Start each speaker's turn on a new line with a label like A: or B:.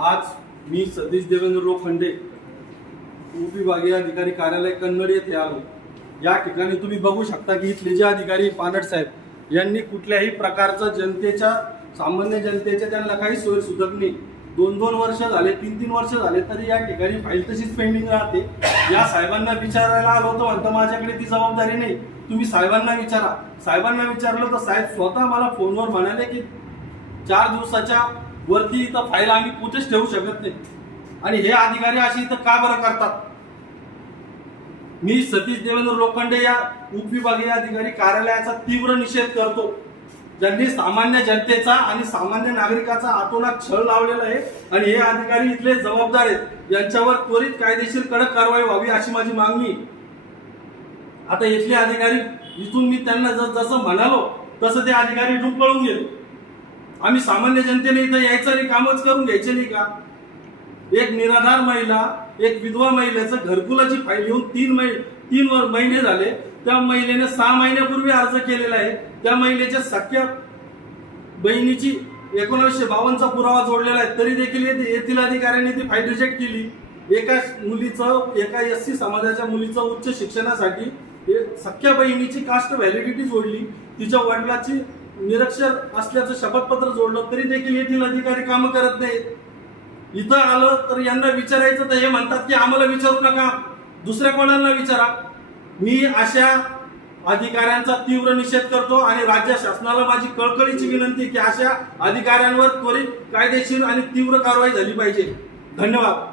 A: आज मी सतीश देवेंद्र लोखंडे उपविभागीय अधिकारी कार्यालय कन्नड येथे आलो. या ठिकाणी तुम्ही बघू शकता की इथले जे अधिकारी पानट साहेब यांनी कुठल्याही प्रकारचं जनतेच्या सामान्य जनतेच्या त्यांना काही सोय सुधक नाही. दोन दोन वर्ष झाले तीन तीन वर्ष झाले तरी या ठिकाणी फाईल तशीच पेंडिंग राहते. या साहेबांना विचारायला आलो होतो म्हणतं माझ्याकडे ती जबाबदारी नाही. तुम्ही साहेबांना विचारा. साहेबांना विचारलं तर साहेब स्वतः मला फोनवर म्हणाले की चार दिवसाच्या वरती इथं फाईल आम्ही कुठेच ठेवू शकत नाही. आणि हे अधिकारी असे इथं का बरं करतात? मी सतीश देवेंद्र लोखंडे या उपविभागीय अधिकारी कार्यालयाचा तीव्र निषेध करतो. ज्यांनी सामान्य जनतेचा आणि सामान्य नागरिकाचा आतोनात छळ लावलेला आहे आणि हे अधिकारी इथले जबाबदार आहेत. यांच्यावर त्वरित कायदेशीर कडक कारवाई व्हावी अशी माझी मागणी आहे. आता इथले अधिकारी इथून मी त्यांना जस- जसं म्हणालो तसं ते अधिकारी इथून पळून गेले. आम्ही सामान्य जनतेने इथं यायचं नाही कामच करून घ्यायचे नाही का? एक निराधार महिला एक विधवा महिलेचं घरकुलाची फाईल येऊन तीन महिने तीन महिने झाले. त्या महिलेने सहा महिन्यापूर्वी अर्ज केलेला आहे. त्या महिलेच्या सख्या बहिणीची एकोणीसशे बावन्नचा पुरावा जोडलेला आहे. तरी देखील येथील अधिकाऱ्यांनी ती फाईल रिजेक्ट केली. एका मुलीचं एका एस सी समाजाच्या मुलीचं उच्च शिक्षणासाठी सख्या बहिणीची कास्ट व्हॅलिडिटी जोडली. तिच्या वडिलाची निरक्षर असल्याचं शपथपत्र जोडलं तरी देखील येथील अधिकारी कामं करत नाहीत. इथं आलं तर यांना विचारायचं तर हे म्हणतात की आम्हाला विचारू नका. दुसऱ्या कोणाला विचारा? मी अशा अधिकाऱ्यांचा तीव्र निषेध करतो आणि राज्य शासनाला माझी कळकळीची विनंती की अशा अधिकाऱ्यांवर त्वरित कायदेशीर आणि तीव्र कारवाई झाली पाहिजे. धन्यवाद.